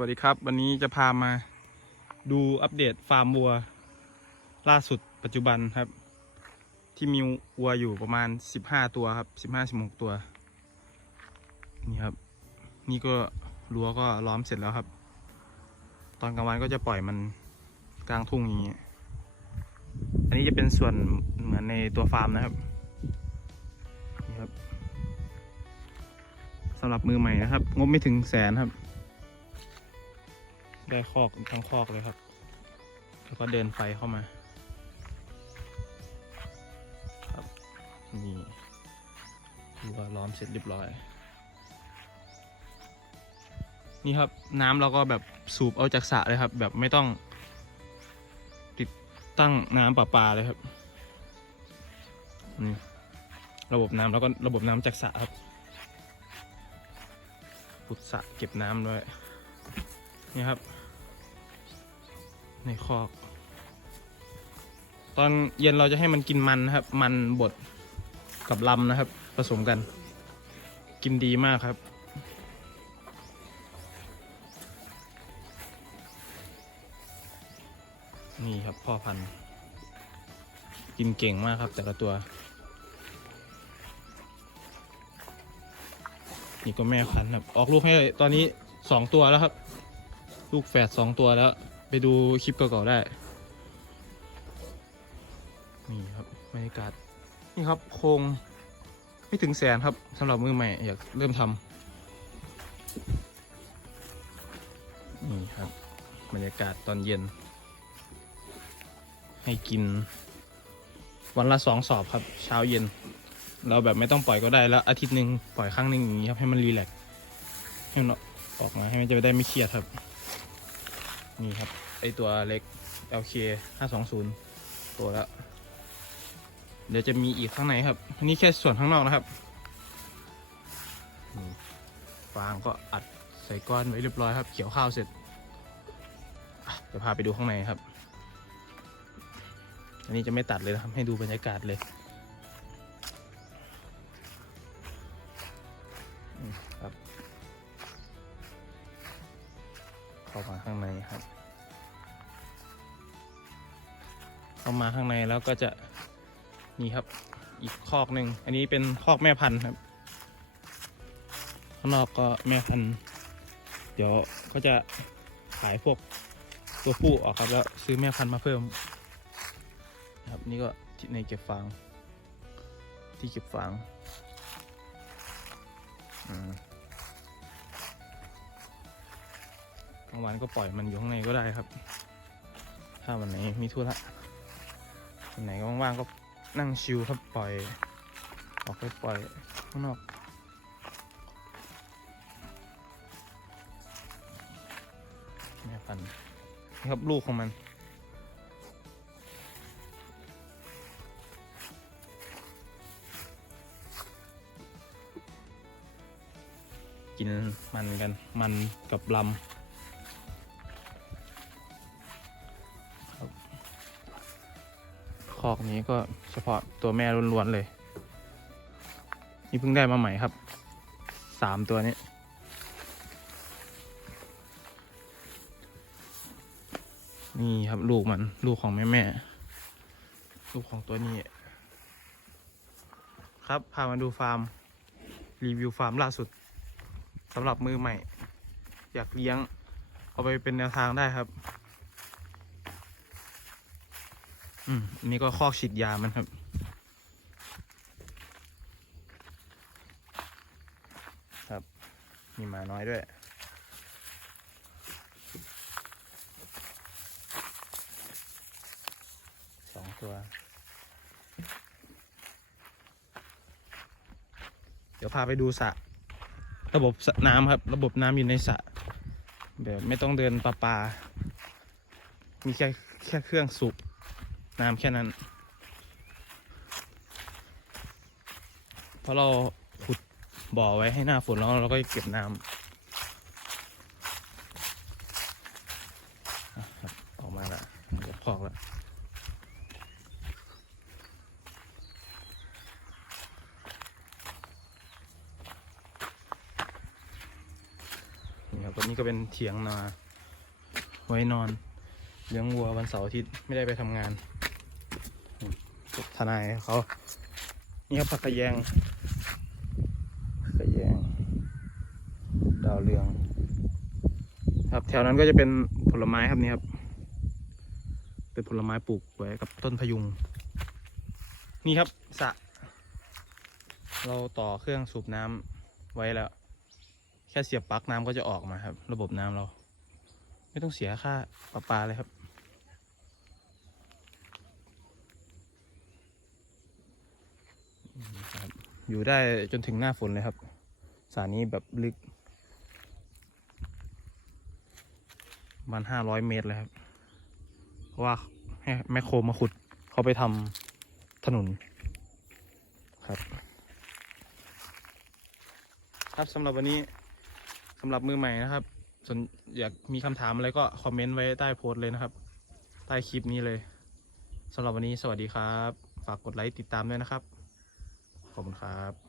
วัสดีครับ วันนี้จะพามาดูอัปเดตฟาร์มวัว ล่าสุดปัจจุบันครับ ที่มีวัวอยู่ประมาณ15ตัวครับ15-16ตัว นี่ครับ นี่ก็รั้วก็ล้อมเสร็จแล้วครับ ตอนกลางวันก็จะปล่อยมันกลางทุ่งอย่างเงี้ยอันนี้จะเป็นส่วนเหมือนในตัวฟาร์มนะครับนี่ครับสำหรับมือใหม่นะครับ งบไม่ถึงแสนครับ ได้คอกทั้งคอกเลยครับ แล้วก็เดินไฟเข้ามา ครับนี่ดูว่าล้อมเสร็จเรียบร้อย นี่ครับน้ำเราก็แบบสูบเอาจากสระเลยครับ แบบไม่ต้อง ติดตั้งน้ำประปาเลยครับนี่ระบบน้ำแล้วก็ระบบน้ำจากสระครับขุดสระเก็บน้ำด้วยนี่ครับ ในคอก ตอนเย็นเราจะให้มันกินมันนะครับ มันบดกับลำนะครับ ผสมกัน กินดีมากครับ นี่ครับพ่อพันธุ์ กินเก่งมากครับ แต่ละตัว นี่ก็แม่พันธุ์ครับ ออกลูกให้ตอนนี้สองตัวแล้วครับ ลูกแฝดสองตัวแล้ว ไปดูคลิปเก่าๆได้ นี่ครับบรรยากาศ นี่ครับโครงไม่ถึงแสนครับสำหรับมือใหม่อยากเริ่มทำนี่ครับบรรยากาศตอนเย็น ให้กิน วันละสองสอบครับ เช้าเย็น เราแบบไม่ต้องปล่อยก็ได้แล้วอาทิตย์หนึ่งปล่อยครั้งหนึ่งอย่างนี้ครับให้มันรีแลกซ์ให้มันออกมาให้มันจะได้ไม่เครียดครับ นี่ครับ ไอตัวเล็ก LK 520 ตัวแล้วเดี๋ยวจะมีอีกข้างในครับอันนี้แค่ส่วนข้างนอกนะครับฟางก็อัดใส่ก้อนไว้เรียบร้อยครับ เขียวข้าวเสร็จอะพาไปดูข้างในครับ อันนี้จะไม่ตัดเลยนะครับ ให้ดูบรรยากาศเลยครับเข้ามาข้างในครับ เข้ามาข้างในแล้วก็จะนี่ครับอีกคอกหนึ่งอันนี้เป็นคอกแม่พันธุ์ครับ ข้างนอกก็แม่พันธุ์เดี๋ยวก็จะขายพวกตัวผู้ออกครับแล้วซื้อแม่พันธุ์มาเพิ่มครับนี่ก็ที่ในเก็บฟาง ที่เก็บฟางกลางวันก็ปล่อยมันอยู่ข้างในก็ได้ครับ ถ้าวันไหนมีธุระ วันไหนว่างๆก็นั่งชิลครับปล่อย ออกไปปล่อยข้างนอกแม่พันธุ์นี่ครับลูกของมันกินมันกัน มันกับลำ อกนี้ก็เฉพาะตัวแม่ล้วนๆเลย นี่เพิ่งได้มาใหม่ครับ สามตัวนี้ นี่ครับลูกมันลูกของแม่แม่ลูกของตัวนี้ ครับพามาดูฟาร์ม รีวิวฟาร์มล่าสุดสำหรับมือใหม่ อยากเลี้ยง เอาไปเป็นแนวทางได้ครับ อืมอันนี้ก็คอกฉีดยามันครับ ครับ มีหมาน้อยด้วย สองตัว เดี๋ยวพาไปดูสระระบบสระน้ำครับ ระบบน้ำอยู่ในสระแบบไม่ต้องเดินปลาปลามีแค่แค่เครื่องสูบ น้ำแค่นั้น เพราะเราขุดบ่อไว้ให้หน้าฝนแล้วเราก็เก็บน้ำออกมาล้วเดี๋ยวพอกล้วนี่ครับวันนี้ก็เป็นเถียงนาไว้นอนเลี้ยงวัววันเสาร์อาทิตย์ไม่ได้ไปทำงาน ทนายเขานี่ครับผักกระแยงผักกระแยง ดาวเรือง ครับแถวนั้นก็จะเป็นผลไม้ครับนี่ครับ เป็นผลไม้ปลูกไว้กับต้นพยุง นี่ครับสระเราต่อเครื่องสูบน้ำไว้แล้ว แค่เสียบปลั๊กน้ำก็จะออกมาครับ ระบบน้ำเรา ไม่ต้องเสียค่าประปาเลยครับนี่ครับ อยู่ได้จนถึงหน้าฝนเลยครับสระนี้แบบลึกประมันห้าร้อยเมตรเลยครับ เพราะว่าให้แมคโครมาขุดเขาไปทำถนนครับ ครับสำหรับวันนี้สำหรับมือใหม่นะครับสนอยากมีคำถามอะไรก็คอมเมนต์ไว้ใต้โพสต์เลยนะครับ ใต้คลิปนี้เลยสำหรับวันนี้สวัสดีครับ ฝากกดไลค์ติดตามด้วยนะครับ ขอบคุณครับ